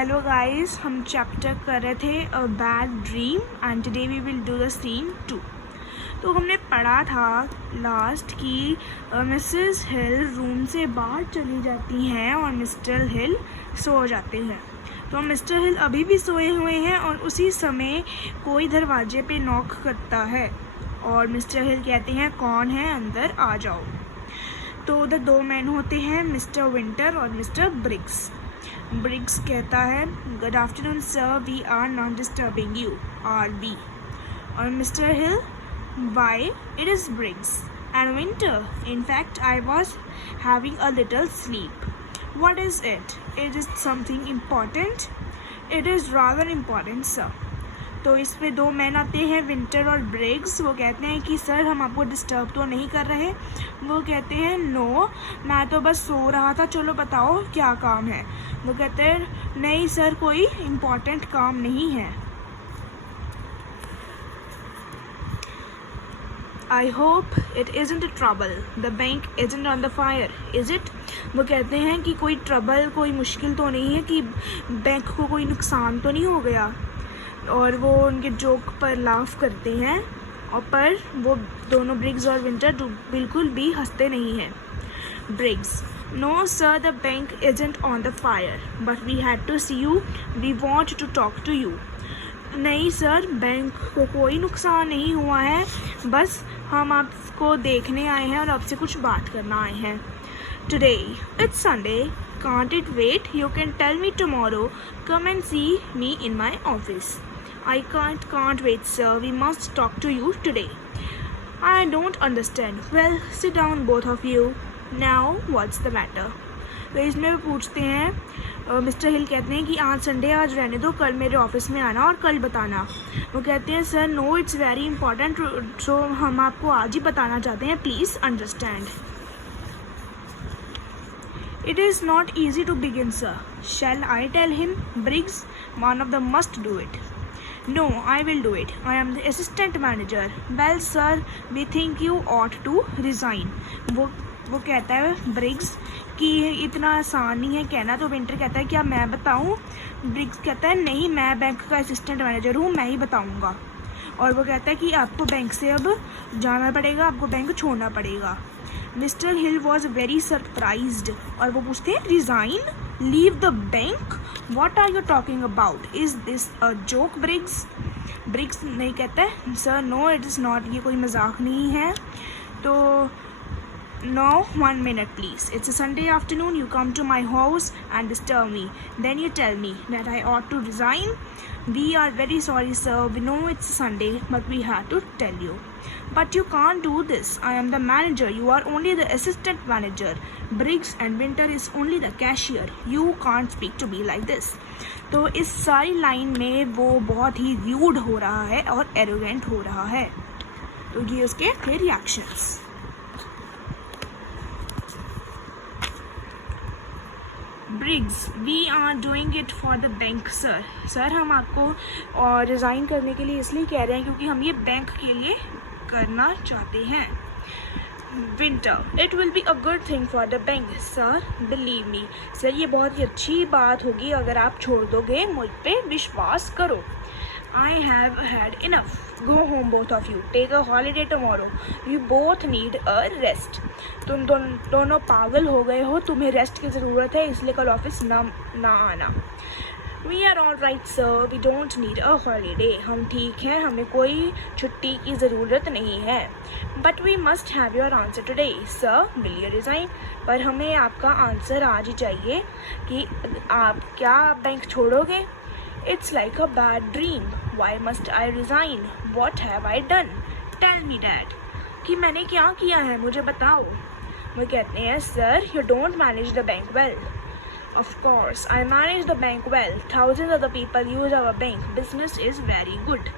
Hello guys, हम chapter कर रहे थे a bad dream and today we will do the scene 2। तो हमने पढ़ा था लास्ट कि मिसेस हिल रूम से बाहर चली जाती हैं और मिस्टर हिल सो जाते हैं। तो मिस्टर हिल अभी भी सोए हुए हैं और उसी समय कोई दरवाजे पे नॉक करता है और मिस्टर हिल कहते हैं कौन है, अंदर आ जाओ। तो उधर दो मैन होते हैं, मिस्टर विंटर और मिस्टर ब्रिग्स। ब्रिग्स कहता है good afternoon sir, we are not disturbing you are we. और mister Hill why, it is Briggs and Winter, in fact I was having a little sleep. What is it? It is something important? It is rather important sir. तो इस पे दो man आते हैं, winter और Briggs. वो कहते हैं कि सर हम आपको डिस्टर्ब तो नहीं कर रहे। वो कहते हैं नो, मैं तो बस सो रहा था, चलो बताओ क्या काम है। वो कहते हैं नहीं सर, कोई इम्पोर्टेंट काम नहीं है। I hope it isn't a trouble, the bank isn't on the fire is it? वो कहते हैं कि कोई ट्रबल, कोई मुश्किल तो नहीं है, कि बैंक को कोई नुकसान तो नहीं हो गया। और वो उनके जोक पर लाफ करते हैं और पर वो दोनों ब्रिग्स और विंटर बिल्कुल भी हंसते नहीं हैं। Briggs, no sir, the bank isn't on the fire but we had to see you, we want to talk to you. नहीं सर, बैंक को कोई नुकसान नहीं हुआ है, बस हम आपको देखने आए हैं और आपसे कुछ बात करना आए हैं। Today it's Sunday, can't it wait? You can tell me tomorrow. Come and see me in my office. I can't wait sir, we must talk to you today. I don't understand. Well, sit down both of you. Now what's the matter? तो इसमें पूछते हैं, mister हिल कहते हैं कि आज Sunday, आज रहने दो, कल मेरे ऑफिस में आना और कल बताना। वो कहते हैं sir no, it's very important, so हम आपको आज ही बताना चाहते हैं, please understand. It is not easy to begin, sir. Shall I tell him? Briggs, one of them must do it. No, I will do it. I am the assistant manager. Well, sir, we think you ought to resign. वो कहता है Briggs कि इतना आसान नहीं है कहना। तो विंटर कहता है क्या मैं बताऊं? ब्रिग्स कहता है नहीं, मैं बैंक का असिस्टेंट मैनेजर हूँ, मैं ही बताऊंगा। और वो कहता है कि आपको बैंक से अब जाना पड़ेगा, आपको बैंक छोड़ना पड़ेगा। Mister Hill was very surprised और वो पूछते हैं resign, leave the bank, what are you talking about, is this a joke Briggs? Briggs नहीं कहता है sir no, it is not, ये कोई मजाक नहीं है। तो no, 1 minute please, it's a Sunday afternoon, you come to my house and disturb me, then you tell me that I ought to resign. We are very sorry sir, we know it's Sunday but we had to tell you. But you can't do this, I am the manager, you are only the assistant manager. Briggs and Winter is only the cashier, you can't speak to me like this. तो इस सारी line में वो बहुत ही rude हो रहा है और एरोगेंट हो रहा है। तो ये उसके थे reactions. Briggs, we are doing it for the bank sir. Sir हम आपको और रिज़ाइन करने के लिए इसलिए कह रहे हैं क्योंकि हम ये बैंक के लिए करना चाहते हैं। Winter, it will be a good thing for the bank sir, believe me. Sir ये बहुत ही अच्छी बात होगी अगर आप छोड़ दोगे, मुझ पे विश्वास करो। I have had enough. Go home both of you. Take a holiday tomorrow. You both need a rest. तुम दोनों पागल हो गए हो, तुम्हें रेस्ट की ज़रूरत है, इसलिए कल ऑफिस ना आना। We are all right sir, we don't need a holiday. हम ठीक हैं, हमें कोई छुट्टी की ज़रूरत नहीं है। But we must have your answer today, sir. Will you resign? पर हमें आपका आंसर आज ही चाहिए कि आप क्या बैंक छोड़ोगे? It's like a bad dream. Why must I resign? What have I done? Tell me that. कि मैंने क्या किया है, मुझे बताओ। वो कहते हैं sir, you don't manage the bank well. Of course, I manage the bank well. Thousands of the people use our bank. Business is very good.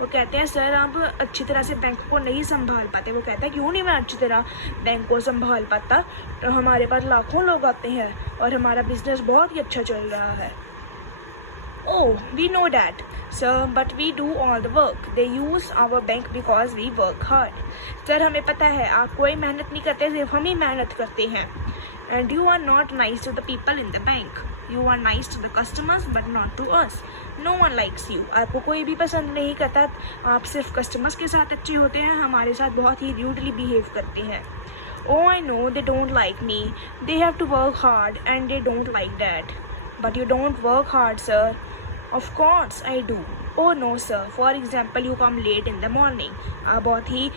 वो कहते हैं सर आप अच्छी तरह से बैंक को नहीं संभाल पाते। वो कहता है क्यों नहीं मैं अच्छी तरह बैंक को संभाल पाता? तो हमारे पास लाखों लोग आते हैं और हमारा बिजनेस बहुत ही अच्छा चल रहा है। Oh, we know that, sir, but we do all the work. They use our bank because we work hard. Sir हमें पता है आप कोई मेहनत नहीं करते, सिर्फ हम ही मेहनत करते हैं। and you are not nice to the people in the bank. You are nice to the customers but not to us. No one likes you. आपको कोई भी पसंद नहीं करता, आप सिर्फ कस्टमर्स के साथ अच्छे होते हैं, हमारे साथ बहुत ही रूडली बिहेव करते हैं. Oh, I know they don't like me. They have to work hard and they don't like that. But you don't work hard, sir. Of course I do. Oh no sir. For example, you come late in the morning. आप बहुत ही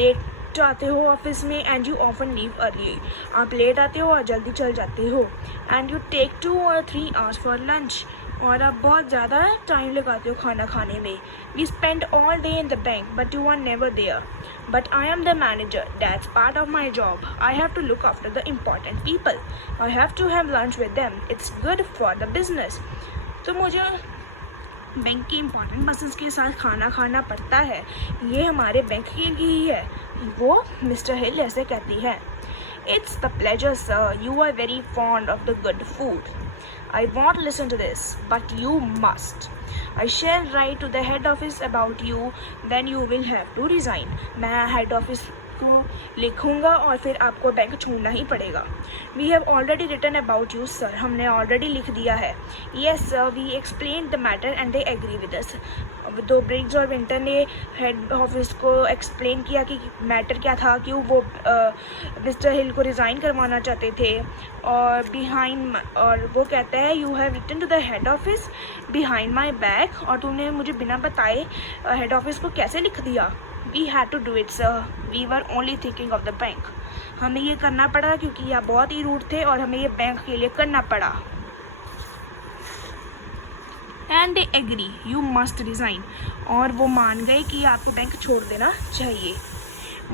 late आते हो office में, and you often leave early. आप लेट आते हो और जल्दी चल जाते हो. And you take 2 or 3 hours for lunch. और आप बहुत ज़्यादा टाइम लगाते हो खाना खाने में. We spend all day in the bank but you are never there. But I am the manager. That's part of my job. I have to look after the important people. I have to have lunch with them. It's good for the business. तो मुझे bank की important persons के साथ खाना खाना पड़ता है. ये हमारे बैंक के लिए ही है. वो मिस्टर हिल ऐसे कहती है. It's the pleasure, sir. You are very fond of the good food. I won't listen to this, but you must. I shall write to the head office about you. Then you will have to resign. मैं head office को लिखूंगा और फिर आपको bank छोड़ना ही पड़ेगा. We have already written about you, sir. हमने already लिख दिया है. Yes, sir. We explained the matter and they agree with us. तो ब्रिग्स और विंटर ने हेड ऑफिस को एक्सप्लेन किया कि मैटर क्या था, क्यों वो मिस्टर हिल को रिज़ाइन करवाना चाहते थे. और वो कहता है you have written to the head office behind my back. और तुमने मुझे बिना बताए हेड ऑफिस को कैसे लिख दिया. We had to do it sir. We were only thinking of the bank. हमें ये करना पड़ा क्योंकि आप बहुत ही रूड थे और हमें ये बैंक के लिए करना पड़ा. And they agree you must resign. और वो मान गए कि आपको बैंक छोड़ देना चाहिए.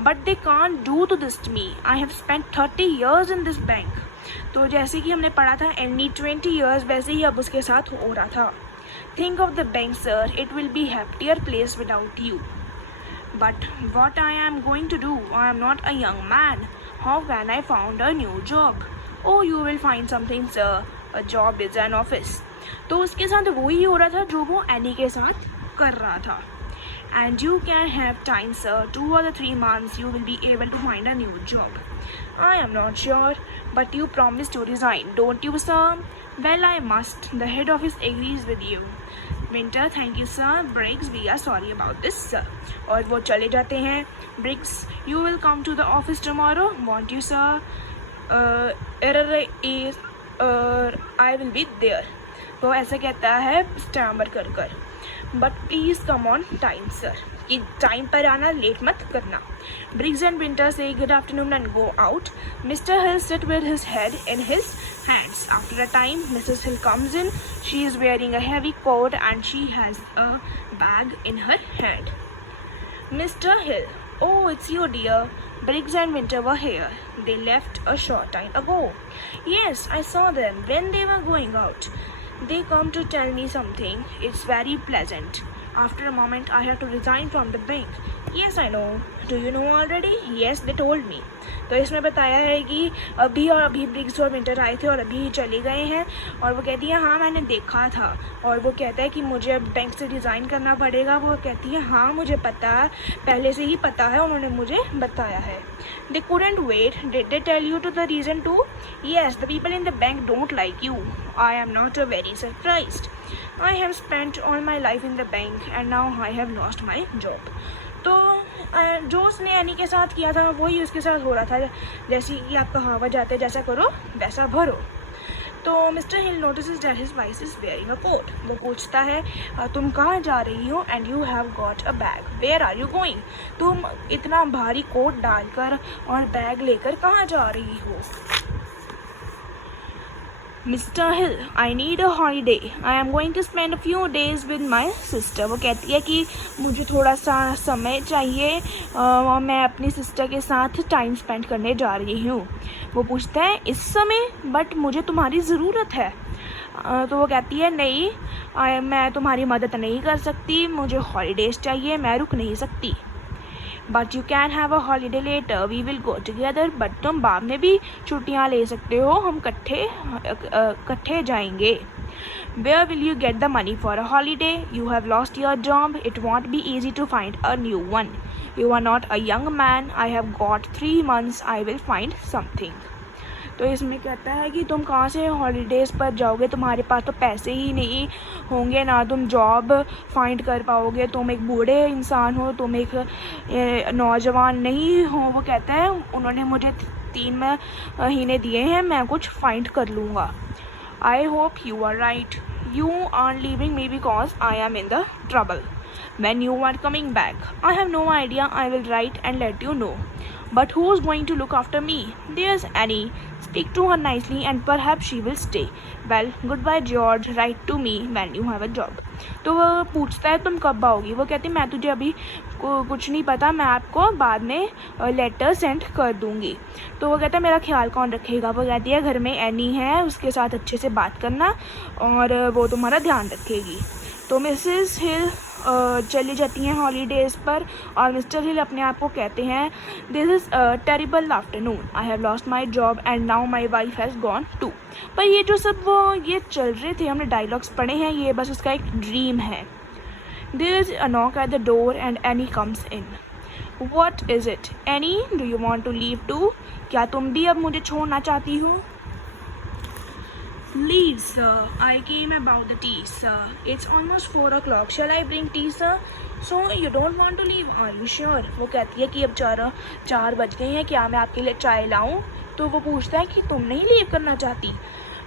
But they can't do to this to me. I have spent 30 years in this bank. तो जैसे कि हमने पढ़ा था एनी 20 years, वैसे ही अब उसके साथ हो रहा था. Think of the bank sir. It will be happier place without you. But what I am going to do? I am not a young man. How can I find a new job? Oh, you will find something, sir. A job is an office. तो उसके साथ वही हो रहा था जो वो any के साथ कर रहा था. And you can have time, sir. 2 or 3 months you will be able to find a new job. I am not sure, but you promised to resign, don't you, sir? Well, I must. The head office agrees with you. Winter, thank you, sir. Briggs, we are sorry about this, sir. और वो चले जाते हैं. Briggs, you will come to the office tomorrow, won't you, sir? Error is, I will be there. वो ऐसा कहता है stammer कर कर. But please come on time sir. कि टाइम पर आना, लेट मत करना. Briggs and Winter say good afternoon and go out. Mr. Hill sit with his head in his hands. After a time, Mrs. Hill comes in. She is wearing a heavy coat and she has a bag in her hand. Mr. Hill, oh, it's you, dear. Briggs and Winter were here. They left a short time ago. Yes, I saw them when they were going out. They come to tell me something. It's very pleasant. After a moment, I have to resign from the bank. Yes, I know. Do you know already? Yes, they told me. तो इसमें बताया है कि अभी Briggs और winter आए थे और अभी चले गए हैं. और वो कहती है हाँ मैंने देखा था. और वो कहता है कि मुझे अब बैंक से रिज़ाइन करना पड़ेगा. वो कहती है हाँ मुझे पता है, पहले से ही पता है, उन्होंने मुझे बताया है. They couldn't wait. Did they tell you to the reason too? Yes, the people in the bank don't like you. I am not very surprised. I have spent all my life in the bank and now I have lost my job. तो जो उसने any के साथ किया था वही उसके साथ हो रहा था. जैसे कि आप कहावत जाते जैसा करो वैसा भरो. तो mister Hill notices that his wife is wearing a coat. वो पूछता है तुम कहाँ जा रही हो. And you have got a bag. Where are you going. तुम इतना भारी कोट डालकर और बैग लेकर कहाँ जा रही हो. Mr. Hill, I need a holiday. I am going to spend a few days with my sister. वो कहती है कि मुझे थोड़ा सा समय चाहिए और मैं अपनी सिस्टर के साथ टाइम स्पेंड करने जा रही हूँ. वो पूछता है इस समय, बट मुझे तुम्हारी ज़रूरत है. तो वो कहती है नहीं, मैं तुम्हारी मदद नहीं कर सकती, मुझे हॉलीडेज़ चाहिए, मैं रुक नहीं सकती. But you can have a holiday later. We will go together. But तुम बाद में भी छुट्टियाँ ले सकते हो, हम इकट्ठे जाएंगे. Where will you get the money for a holiday. You have lost your job. It won't be easy to find a new one. You are not a young man. I have got 3 months. I will find something. तो इसमें कहता है कि तुम कहाँ से holidays पर जाओगे, तुम्हारे पास तो पैसे ही नहीं होंगे, ना तुम जॉब फाइंड कर पाओगे, तुम एक बूढ़े इंसान हो, तुम एक नौजवान नहीं हो। वो कहता है उन्होंने मुझे 3 महीने दिए हैं, मैं कुछ फाइंड कर लूँगा। I hope you are right, you are leaving me because I am in the trouble. When you are coming back, I have no idea. I will write and let you know. But who's going to look after me? There's Annie. Speak to her nicely and perhaps she will stay. Well, goodbye George. Write to me when you have a job. तो वो पूछता है तुम कब आओगी। वो कहती मैं तुझे अभी कुछ नहीं पता, मैं आपको बाद में लेटर सेंड कर दूँगी। तो वो कहता है मेरा ख्याल कौन रखेगा। वो कहती है घर में एनी है, उसके साथ अच्छे से बात करना और वो तुम्हारा ध्यान रखेगी। तो मिसेस हिल चली जाती हैं हॉलीडेज़ पर और मिस्टर हिल अपने आप को कहते हैं this is terrible afternoon, I have lost my job and now my wife has gone too. पर ये जो सब वो ये चल रहे थे, हमने डायलॉग्स पढ़े हैं, ये बस उसका एक ड्रीम है। There is a knock at the door and Annie comes in. What is it Annie, do you want to leave too? क्या तुम भी अब मुझे छोड़ना चाहती हो? Leave, sir. I came about the tea, sir. It's almost 4 o'clock. Shall I bring tea, sir? So you don't want to leave? Are you sure? वो कहती है कि अब 4 बज गए हैं, क्या मैं आपके लिए चाय लाऊं? तो वो पूछता है कि तुम नहीं लीव करना चाहती?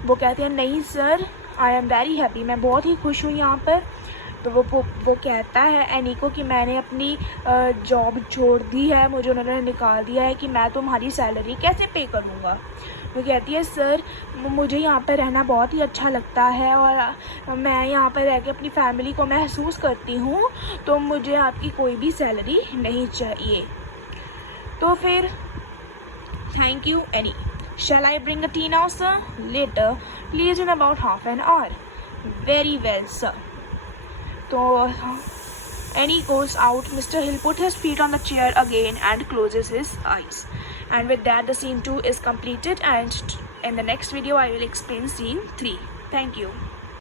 वो कहती है नहीं sir, I am very happy, मैं बहुत ही खुश हूँ यहाँ पर। तो वो कहता है एनी को कि मैंने अपनी जॉब छोड़ दी है, मुझे उन्होंने निकाल दिया है, कि मैं तुम्हारी सैलरी कैसे पे करूँगा। वो कहती है सर मुझे यहाँ पर रहना बहुत ही अच्छा लगता है और मैं यहाँ पर रह के अपनी फैमिली को महसूस करती हूँ, तो मुझे आपकी कोई भी सैलरी नहीं चाहिए। तो फिर thank you Annie, shall I bring a tea now sir? Later please in about half an hour. Very well sir. तो Annie goes out. Mr. Hill put his feet on the chair again and closes his eyes. And with that, the scene 2 is completed. And in the next video, I will explain scene 3. Thank you.